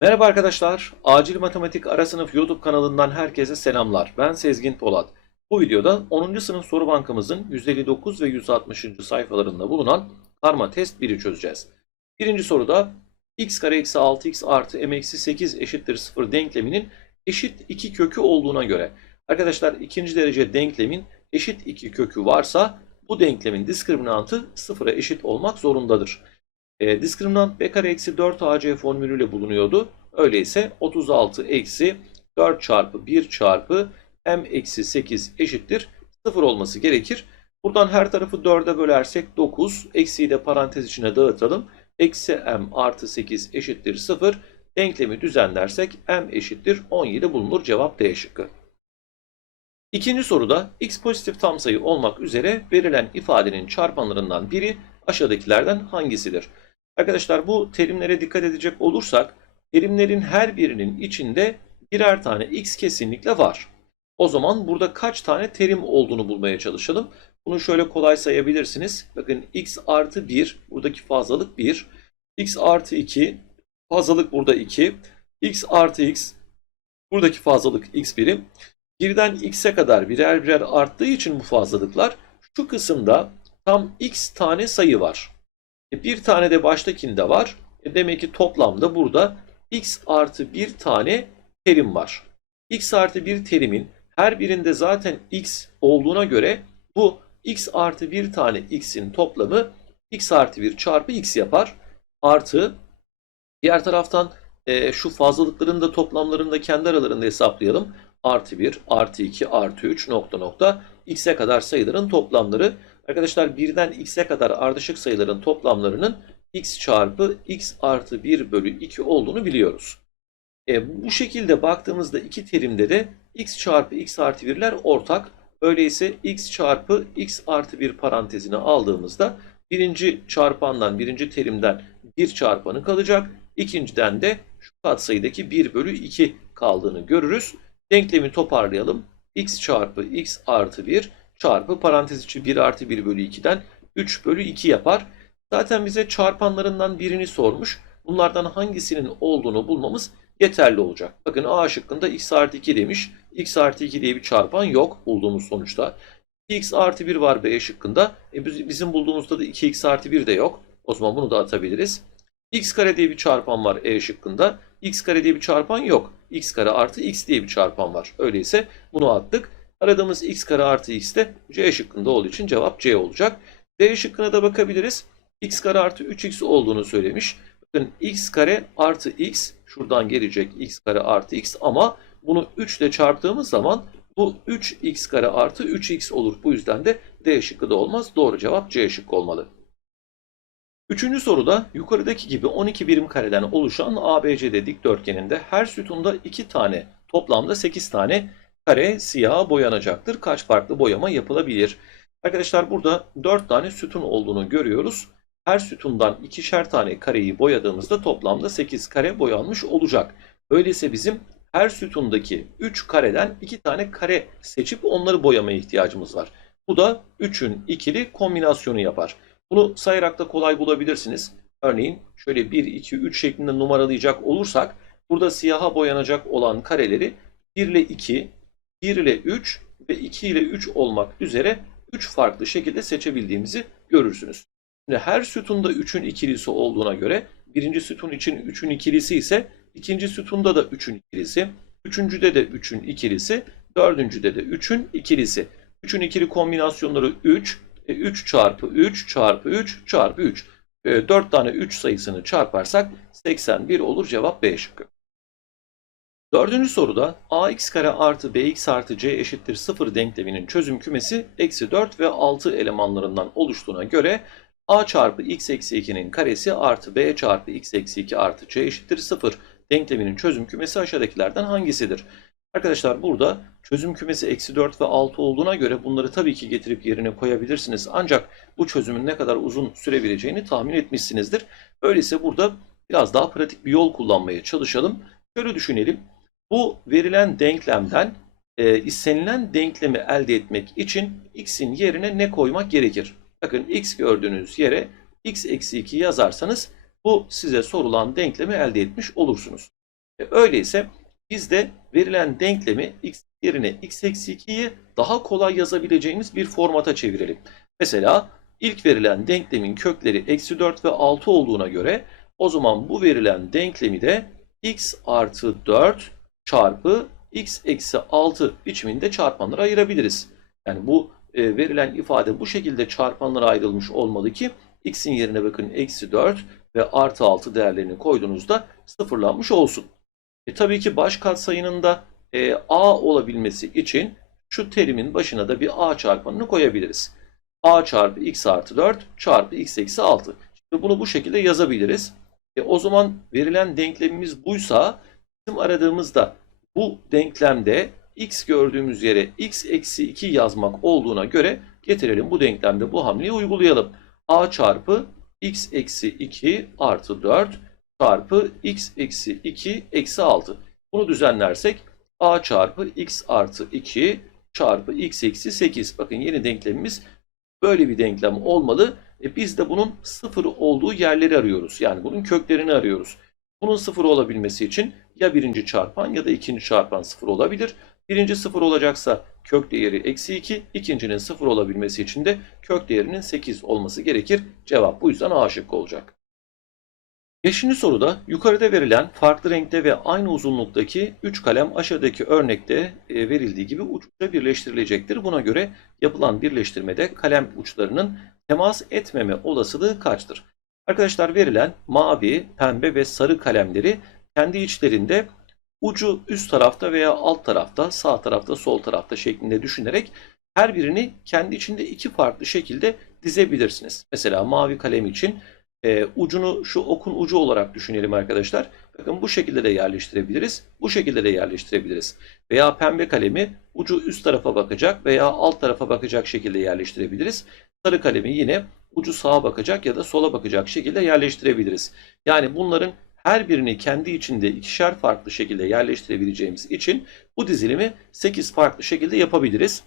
Merhaba arkadaşlar, Acil Matematik Ara Sınıf YouTube kanalından herkese selamlar. Ben Sezgin Polat. Bu videoda 10. sınıf soru bankamızın 159 ve 160. sayfalarında bulunan karma test 1'i çözeceğiz. Birinci soruda x kare eksi 6x artı m eksi 8 eşittir 0 denkleminin eşit iki kökü olduğuna göre arkadaşlar ikinci derece denklemin eşit iki kökü varsa bu denklemin diskriminantı sıfıra eşit olmak zorundadır. E, diskriminant b kare eksi 4ac formülüyle bulunuyordu. Öyleyse 36 eksi 4 çarpı 1 çarpı m eksi 8 eşittir 0 olması gerekir. Buradan her tarafı 4'e bölersek 9. Eksiyi de parantez içine dağıtalım. Eksi m artı 8 eşittir 0. Denklemi düzenlersek m eşittir 17 bulunur. Cevap D şıkkı. İkinci soruda x pozitif tam sayı olmak üzere verilen ifadenin çarpanlarından biri aşağıdakilerden hangisidir? Arkadaşlar bu terimlere dikkat edecek olursak terimlerin her birinin içinde birer tane x kesinlikle var. O zaman burada kaç tane terim olduğunu bulmaya çalışalım. Bunu şöyle kolay sayabilirsiniz. Bakın x artı 1 buradaki fazlalık 1. x artı 2 fazlalık burada 2. x artı x buradaki fazlalık x birim. Birden x'e kadar birer birer arttığı için bu fazlalıklar şu kısımda tam x tane sayı var. E, bir tane de baştakinde var. E, demek ki toplamda burada x artı bir tane terim var. x artı bir terimin her birinde zaten x olduğuna göre bu x artı bir tane x'in toplamı x artı 1 çarpı x yapar. Artı diğer taraftan e, şu fazlalıkların da toplamlarını da kendi aralarında hesaplayalım. Artı 1, artı 2, artı 3 nokta nokta x'e kadar sayıların toplamları. Arkadaşlar birden x'e kadar ardışık sayıların toplamlarının x çarpı x artı 1 bölü 2 olduğunu biliyoruz. E, bu şekilde baktığımızda iki terimde de x çarpı x artı 1'ler ortak. Öyleyse x çarpı x artı 1 parantezine aldığımızda birinci çarpandan, birinci terimden bir çarpanı kalacak. İkinciden de şu katsayıdaki 1 bölü 2 kaldığını görürüz. Denklemi toparlayalım. x çarpı x artı 1 çarpı parantez içi 1 artı 1 bölü 2'den 3 bölü 2 yapar. Zaten bize çarpanlarından birini sormuş. Bunlardan hangisinin olduğunu bulmamız yeterli olacak. Bakın A şıkkında x artı 2 demiş. x artı 2 diye bir çarpan yok bulduğumuz sonuçta. 2x artı 1 var B şıkkında. E bizim bulduğumuzda da 2x artı 1 de yok. O zaman bunu da atabiliriz. x kare diye bir çarpan var E şıkkında. x kare diye bir çarpan yok. x kare artı x diye bir çarpan var. Öyleyse bunu attık. Aradığımız x kare artı x de C şıkkında olduğu için cevap C olacak. D şıkkına da bakabiliriz. x kare artı 3x olduğunu söylemiş. Bakın x kare artı x şuradan gelecek x kare artı x ama bunu 3 ile çarptığımız zaman bu 3x kare artı 3x olur. Bu yüzden de D şıkkı da olmaz. Doğru cevap C şıkkı olmalı. Üçüncü soruda yukarıdaki gibi 12 birim kareden oluşan ABCD dikdörtgeninde her sütunda 2 tane toplamda 8 tane kare siyaha boyanacaktır. Kaç farklı boyama yapılabilir? Arkadaşlar burada 4 tane sütun olduğunu görüyoruz. Her sütundan ikişer tane kareyi boyadığımızda toplamda 8 kare boyanmış olacak. Öyleyse bizim her sütundaki 3 kareden 2 tane kare seçip onları boyamaya ihtiyacımız var. Bu da 3'ün ikili kombinasyonu yapar. Bunu sayarak da kolay bulabilirsiniz. Örneğin şöyle 1, 2, 3 şeklinde numaralayacak olursak burada siyaha boyanacak olan kareleri 1 ile 2, 1 ile 3 ve 2 ile 3 olmak üzere 3 farklı şekilde seçebildiğimizi görürsünüz. Şimdi her sütunda 3'ün ikilisi olduğuna göre birinci sütun için 3'ün ikilisi ise ikinci sütunda da 3'ün ikilisi, üçüncüde de 3'ün ikilisi, dördüncüde de 3'ün ikilisi. 3'ün ikili kombinasyonları 3, 3 çarpı 3 çarpı 3 çarpı 3. 4 tane 3 sayısını çarparsak 81 olur cevap B şıkkı. Dördüncü soruda ax kare artı bx artı c eşittir 0 denkleminin çözüm kümesi eksi 4 ve 6 elemanlarından oluştuğuna göre a çarpı x eksi 2'nin karesi artı b çarpı x eksi 2 artı c eşittir 0 denkleminin çözüm kümesi aşağıdakilerden hangisidir? Arkadaşlar burada çözüm kümesi eksi 4 ve 6 olduğuna göre bunları tabii ki getirip yerine koyabilirsiniz. Ancak bu çözümün ne kadar uzun sürebileceğini tahmin etmişsinizdir. Öyleyse burada biraz daha pratik bir yol kullanmaya çalışalım. Şöyle düşünelim. Bu verilen denklemden e, istenilen denklemi elde etmek için x'in yerine ne koymak gerekir? Bakın x gördüğünüz yere x eksi 2 yazarsanız bu size sorulan denklemi elde etmiş olursunuz. E, öyleyse biz de verilen denklemi x yerine x eksi 2'yi daha kolay yazabileceğimiz bir formata çevirelim. Mesela ilk verilen denklemin kökleri eksi 4 ve 6 olduğuna göre o zaman bu verilen denklemi de x artı 4 çarpı x eksi 6 biçiminde çarpanlara ayırabiliriz. Yani bu e, verilen ifade bu şekilde çarpanlara ayrılmış olmalı ki x'in yerine bakın eksi 4 ve artı 6 değerlerini koyduğunuzda sıfırlanmış olsun. E, tabii ki baş katsayının da e, a olabilmesi için şu terimin başına da bir a çarpanını koyabiliriz. a çarpı x artı 4 çarpı x eksi 6. Şimdi bunu bu şekilde yazabiliriz. E, o zaman verilen denklemimiz buysa bizim aradığımızda bu denklemde x gördüğümüz yere x eksi 2 yazmak olduğuna göre getirelim bu denklemde bu hamleyi uygulayalım. a çarpı x eksi 2 artı 4 çarpı x eksi 2 eksi 6. Bunu düzenlersek a çarpı x artı 2 çarpı x eksi 8. Bakın yeni denklemimiz böyle bir denklem olmalı. E biz de bunun sıfır olduğu yerleri arıyoruz. Yani bunun köklerini arıyoruz. Bunun sıfır olabilmesi için ya birinci çarpan ya da ikinci çarpan sıfır olabilir. Birinci sıfır olacaksa kök değeri eksi 2. ikincinin sıfır olabilmesi için de kök değerinin 8 olması gerekir. Cevap bu yüzden A şıkkı olacak. Beşinci soruda yukarıda verilen farklı renkte ve aynı uzunluktaki 3 kalem aşağıdaki örnekte e, verildiği gibi uç uca birleştirilecektir. Buna göre yapılan birleştirmede kalem uçlarının temas etmeme olasılığı kaçtır? Arkadaşlar verilen mavi, pembe ve sarı kalemleri kendi içlerinde ucu üst tarafta veya alt tarafta, sağ tarafta, sol tarafta şeklinde düşünerek her birini kendi içinde iki farklı şekilde dizebilirsiniz. Mesela mavi kalem için e, ucunu şu okun ucu olarak düşünelim arkadaşlar. Bakın bu şekilde de yerleştirebiliriz. Bu şekilde de yerleştirebiliriz. Veya pembe kalemi ucu üst tarafa bakacak veya alt tarafa bakacak şekilde yerleştirebiliriz. Sarı kalemi yine ucu sağa bakacak ya da sola bakacak şekilde yerleştirebiliriz. Yani bunların her birini kendi içinde ikişer farklı şekilde yerleştirebileceğimiz için bu dizilimi 8 farklı şekilde yapabiliriz.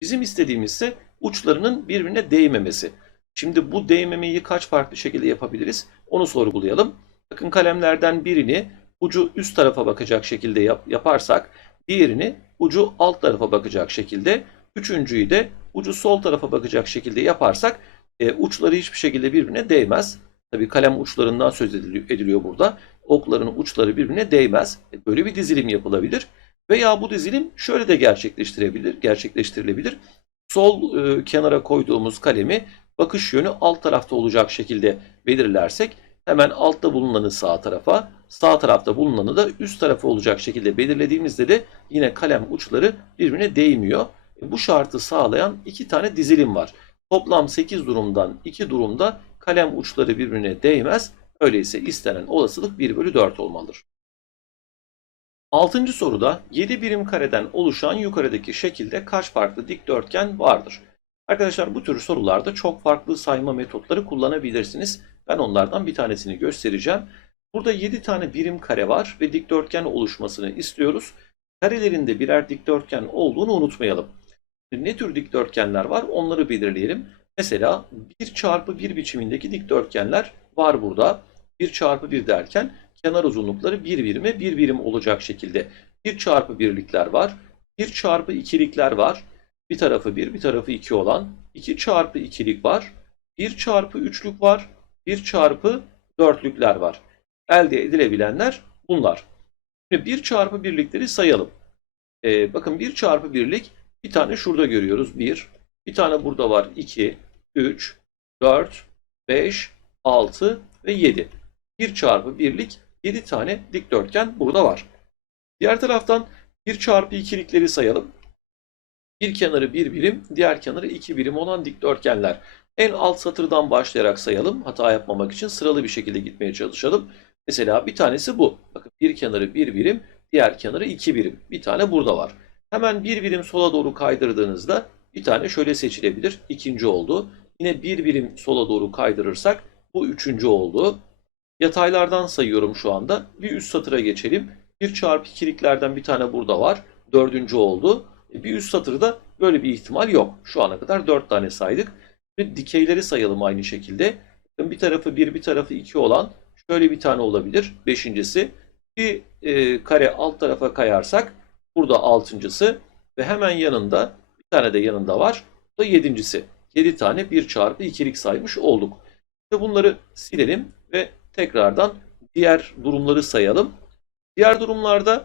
Bizim istediğimiz ise uçlarının birbirine değmemesi. Şimdi bu değmemeyi kaç farklı şekilde yapabiliriz? Onu sorgulayalım. Bakın kalemlerden birini ucu üst tarafa bakacak şekilde yap yaparsak, diğerini ucu alt tarafa bakacak şekilde, üçüncüyü de ucu sol tarafa bakacak şekilde yaparsak e, uçları hiçbir şekilde birbirine değmez. Tabii kalem uçlarından söz ediliyor, burada. Okların uçları birbirine değmez. E, böyle bir dizilim yapılabilir. Veya bu dizilim şöyle de gerçekleştirebilir, gerçekleştirilebilir. Sol e, kenara koyduğumuz kalemi bakış yönü alt tarafta olacak şekilde belirlersek hemen altta bulunanı sağ tarafa, sağ tarafta bulunanı da üst tarafa olacak şekilde belirlediğimizde de yine kalem uçları birbirine değmiyor. E, bu şartı sağlayan iki tane dizilim var. Toplam 8 durumdan 2 durumda kalem uçları birbirine değmez. Öyleyse istenen olasılık 1 bölü 4 olmalıdır. Altıncı soruda 7 birim kareden oluşan yukarıdaki şekilde kaç farklı dikdörtgen vardır? Arkadaşlar bu tür sorularda çok farklı sayma metotları kullanabilirsiniz. Ben onlardan bir tanesini göstereceğim. Burada 7 tane birim kare var ve dikdörtgen oluşmasını istiyoruz. Karelerinde birer dikdörtgen olduğunu unutmayalım. Ne tür dikdörtgenler var onları belirleyelim. Mesela 1 çarpı 1 biçimindeki dikdörtgenler var burada. 1 çarpı 1 derken kenar uzunlukları 1 birime 1 birim olacak şekilde 1 çarpı birlikler var. 1 çarpı ikilikler var. Bir tarafı 1 bir tarafı 2 olan 2 çarpı ikilik var. 1 çarpı üçlük var. 1 çarpı dörtlükler var. Elde edilebilenler bunlar. Şimdi 1 çarpı birlikleri sayalım. Ee, bakın 1 çarpı birlik bir tane şurada görüyoruz. 1. Bir tane burada var. 2, 3, 4, 5, 6 ve 7. 1 çarpı birlik 7 tane dikdörtgen burada var. Diğer taraftan 1 çarpı ikilikleri sayalım. Bir kenarı 1 birim, diğer kenarı 2 birim olan dikdörtgenler. En alt satırdan başlayarak sayalım. Hata yapmamak için sıralı bir şekilde gitmeye çalışalım. Mesela bir tanesi bu. Bakın bir kenarı 1 birim, diğer kenarı 2 birim. Bir tane burada var. Hemen bir birim sola doğru kaydırdığınızda bir tane şöyle seçilebilir. İkinci oldu. Yine bir birim sola doğru kaydırırsak bu üçüncü oldu. Yataylardan sayıyorum şu anda. Bir üst satıra geçelim. 1 çarpı ikiliklerden bir tane burada var. Dördüncü oldu. E, bir üst satırda böyle bir ihtimal yok. Şu ana kadar 4 tane saydık. Ve dikeyleri sayalım aynı şekilde. Bir tarafı 1 bir tarafı 2 olan şöyle bir tane olabilir. Beşincisi bir e, kare alt tarafa kayarsak burada altıncısı ve hemen yanında bir tane de yanında var. Bu da yedincisi. 7 tane 1 çarpı 2'lik saymış olduk. İşte bunları silelim ve tekrardan diğer durumları sayalım. Diğer durumlarda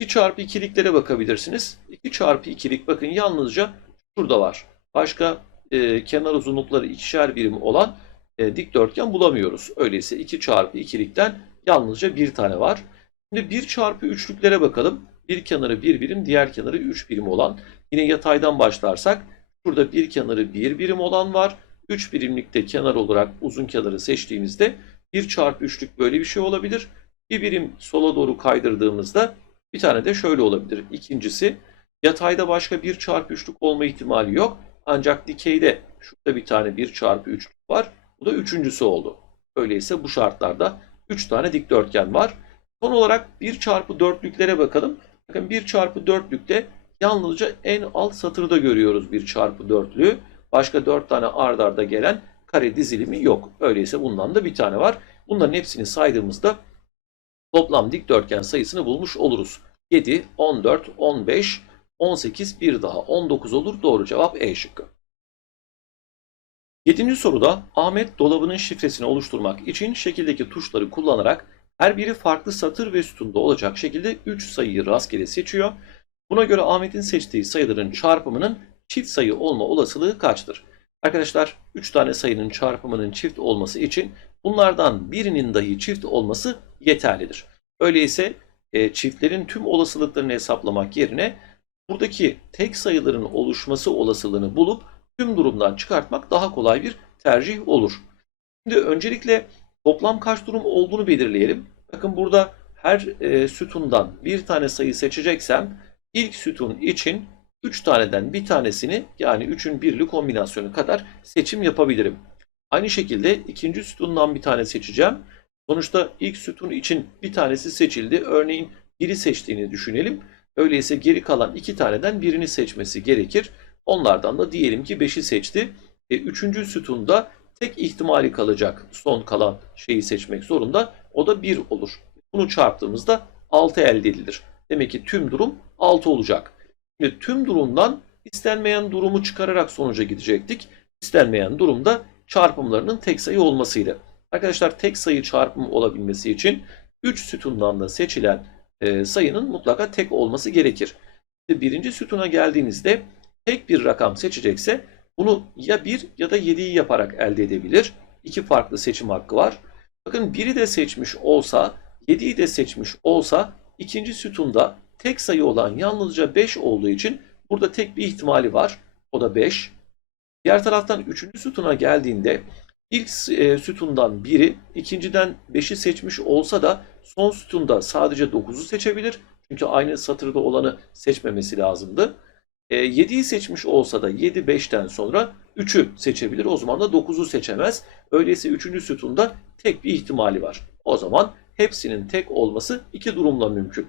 2 çarpı 2'liklere bakabilirsiniz. 2 çarpı 2'lik bakın yalnızca şurada var. Başka e, kenar uzunlukları ikişer birim olan e, dikdörtgen bulamıyoruz. Öyleyse 2 çarpı 2'likten yalnızca bir tane var. Şimdi 1 çarpı 3'lüklere bakalım. Bir kenarı 1 birim, diğer kenarı 3 birim olan. Yine yataydan başlarsak Burada bir kenarı bir birim olan var. 3 birimlikte kenar olarak uzun kenarı seçtiğimizde 1 çarpı 3'lük böyle bir şey olabilir. Bir birim sola doğru kaydırdığımızda bir tane de şöyle olabilir. İkincisi yatayda başka 1 çarpı 3'lük olma ihtimali yok. Ancak dikeyde şurada bir tane 1 çarpı 3'lük var. Bu da üçüncüsü oldu. Öyleyse bu şartlarda 3 tane dikdörtgen var. Son olarak 1 çarpı 4'lüklere bakalım. Bakın 1 çarpı 4'lükte Yalnızca en alt satırda görüyoruz bir çarpı dörtlü. Başka dört tane ard arda gelen kare dizilimi yok. Öyleyse bundan da bir tane var. Bunların hepsini saydığımızda toplam dikdörtgen sayısını bulmuş oluruz. 7, 14, 15, 18, bir daha 19 olur. Doğru cevap E şıkkı. Yedinci soruda Ahmet dolabının şifresini oluşturmak için şekildeki tuşları kullanarak her biri farklı satır ve sütunda olacak şekilde 3 sayıyı rastgele seçiyor. Buna göre Ahmet'in seçtiği sayıların çarpımının çift sayı olma olasılığı kaçtır? Arkadaşlar 3 tane sayının çarpımının çift olması için bunlardan birinin dahi çift olması yeterlidir. Öyleyse e, çiftlerin tüm olasılıklarını hesaplamak yerine buradaki tek sayıların oluşması olasılığını bulup tüm durumdan çıkartmak daha kolay bir tercih olur. Şimdi öncelikle toplam kaç durum olduğunu belirleyelim. Bakın burada her e, sütundan bir tane sayı seçeceksem İlk sütun için 3 taneden bir tanesini yani 3'ün birli kombinasyonu kadar seçim yapabilirim. Aynı şekilde ikinci sütundan bir tane seçeceğim. Sonuçta ilk sütun için bir tanesi seçildi. Örneğin biri seçtiğini düşünelim. Öyleyse geri kalan iki taneden birini seçmesi gerekir. Onlardan da diyelim ki 5'i seçti. E, üçüncü sütunda tek ihtimali kalacak son kalan şeyi seçmek zorunda. O da 1 olur. Bunu çarptığımızda 6 elde edilir. Demek ki tüm durum 6 olacak. Şimdi tüm durumdan istenmeyen durumu çıkararak sonuca gidecektik. İstenmeyen durumda çarpımlarının tek sayı olmasıydı. Arkadaşlar tek sayı çarpımı olabilmesi için 3 sütundan da seçilen e, sayının mutlaka tek olması gerekir. Birinci sütuna geldiğinizde tek bir rakam seçecekse bunu ya 1 ya da 7'yi yaparak elde edebilir. İki farklı seçim hakkı var. Bakın 1'i de seçmiş olsa, 7'yi de seçmiş olsa ikinci sütunda tek sayı olan yalnızca 5 olduğu için burada tek bir ihtimali var. O da 5. Diğer taraftan 3. sütuna geldiğinde ilk e, sütundan biri ikinciden 5'i seçmiş olsa da son sütunda sadece 9'u seçebilir. Çünkü aynı satırda olanı seçmemesi lazımdı. E, 7'yi seçmiş olsa da 7 5'ten sonra 3'ü seçebilir. O zaman da 9'u seçemez. Öyleyse 3. sütunda tek bir ihtimali var. O zaman hepsinin tek olması iki durumla mümkün.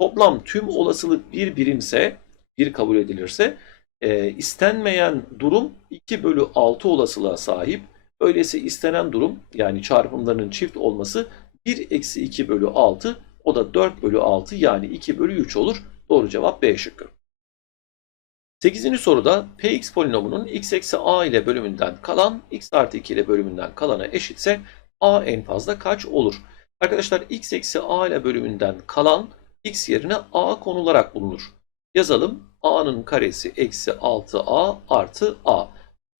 Toplam tüm olasılık bir birimse, bir kabul edilirse e, istenmeyen durum 2 bölü 6 olasılığa sahip. Öyleyse istenen durum yani çarpımlarının çift olması 1 eksi 2 bölü 6 o da 4 bölü 6 yani 2 bölü 3 olur. Doğru cevap B şıkkı. 8. soruda px polinomunun x eksi a ile bölümünden kalan x artı 2 ile bölümünden kalana eşitse a en fazla kaç olur? Arkadaşlar x eksi a ile bölümünden kalan x yerine a konularak bulunur. Yazalım. a'nın karesi eksi 6a artı a.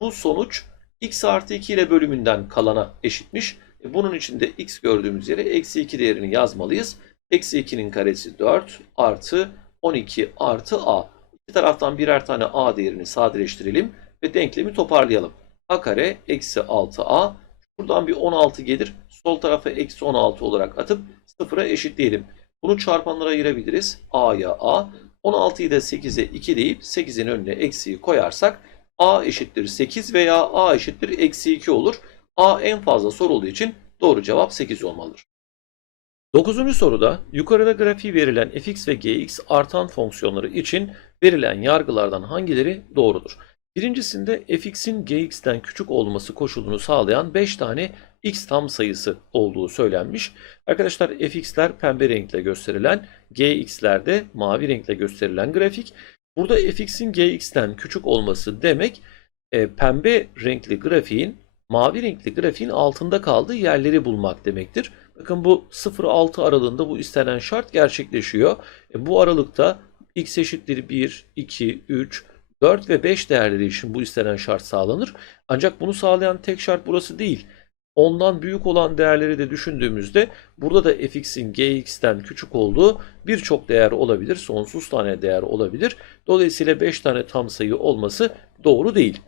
Bu sonuç x artı 2 ile bölümünden kalana eşitmiş. E, bunun için de x gördüğümüz yere eksi 2 değerini yazmalıyız. Eksi 2'nin karesi 4 artı 12 artı a. İki taraftan birer tane a değerini sadeleştirelim ve denklemi toparlayalım. a kare eksi 6a. Buradan bir 16 gelir. Sol tarafa eksi 16 olarak atıp sıfıra eşitleyelim. Bunu çarpanlara ayırabiliriz. A'ya A. 16'yı da 8'e 2 deyip 8'in önüne eksiği koyarsak A eşittir 8 veya A eşittir eksi 2 olur. A en fazla sorulduğu için doğru cevap 8 olmalıdır. 9. soruda yukarıda grafiği verilen fx ve gx artan fonksiyonları için verilen yargılardan hangileri doğrudur? Birincisinde fx'in gx'ten küçük olması koşulunu sağlayan 5 tane x tam sayısı olduğu söylenmiş. Arkadaşlar fx'ler pembe renkle gösterilen, gx'ler de mavi renkle gösterilen grafik. Burada fx'in gx'ten küçük olması demek e, pembe renkli grafiğin mavi renkli grafiğin altında kaldığı yerleri bulmak demektir. Bakın bu 0-6 aralığında bu istenen şart gerçekleşiyor. E, bu aralıkta x eşittir 1, 2, 3, 4 ve 5 değerleri için bu istenen şart sağlanır. Ancak bunu sağlayan tek şart burası değil. Ondan büyük olan değerleri de düşündüğümüzde burada da fx'in gx'ten küçük olduğu birçok değer olabilir. Sonsuz tane değer olabilir. Dolayısıyla 5 tane tam sayı olması doğru değil.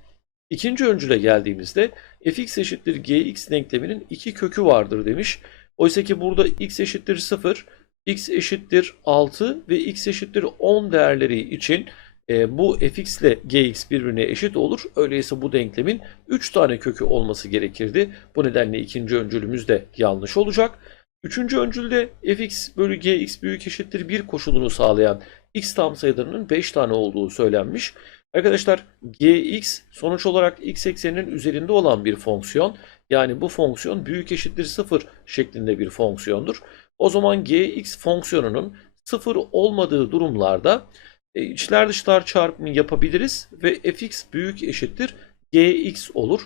İkinci öncüle geldiğimizde fx eşittir gx denkleminin iki kökü vardır demiş. Oysa ki burada x eşittir 0, x eşittir 6 ve x eşittir 10 değerleri için e, bu fx ile gx birbirine eşit olur. Öyleyse bu denklemin 3 tane kökü olması gerekirdi. Bu nedenle ikinci öncülümüz de yanlış olacak. Üçüncü öncülde fx bölü gx büyük eşittir 1 koşulunu sağlayan x tam sayılarının 5 tane olduğu söylenmiş. Arkadaşlar gx sonuç olarak x ekseninin üzerinde olan bir fonksiyon. Yani bu fonksiyon büyük eşittir 0 şeklinde bir fonksiyondur. O zaman gx fonksiyonunun 0 olmadığı durumlarda e, içler dışlar çarpımı yapabiliriz ve fx büyük eşittir gx olur.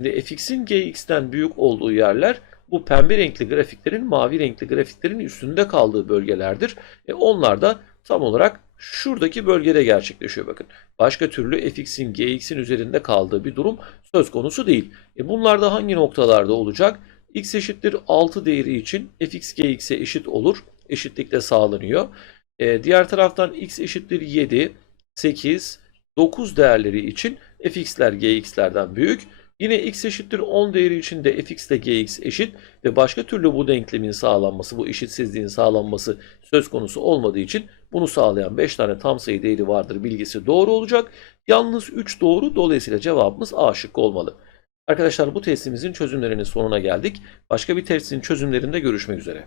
Şimdi fx'in gx'ten büyük olduğu yerler bu pembe renkli grafiklerin mavi renkli grafiklerin üstünde kaldığı bölgelerdir. E onlar da tam olarak şuradaki bölgede gerçekleşiyor bakın. Başka türlü fx'in gx'in üzerinde kaldığı bir durum söz konusu değil. E bunlar da hangi noktalarda olacak? x eşittir 6 değeri için fx gx'e eşit olur. Eşitlik de sağlanıyor. E, diğer taraftan x eşittir 7, 8, 9 değerleri için fx'ler gx'lerden büyük. Yine x eşittir 10 değeri için de fx ile gx eşit ve başka türlü bu denklemin sağlanması, bu eşitsizliğin sağlanması söz konusu olmadığı için bunu sağlayan 5 tane tam sayı değeri vardır bilgisi doğru olacak. Yalnız 3 doğru dolayısıyla cevabımız A şıkkı olmalı. Arkadaşlar bu testimizin çözümlerinin sonuna geldik. Başka bir testin çözümlerinde görüşmek üzere.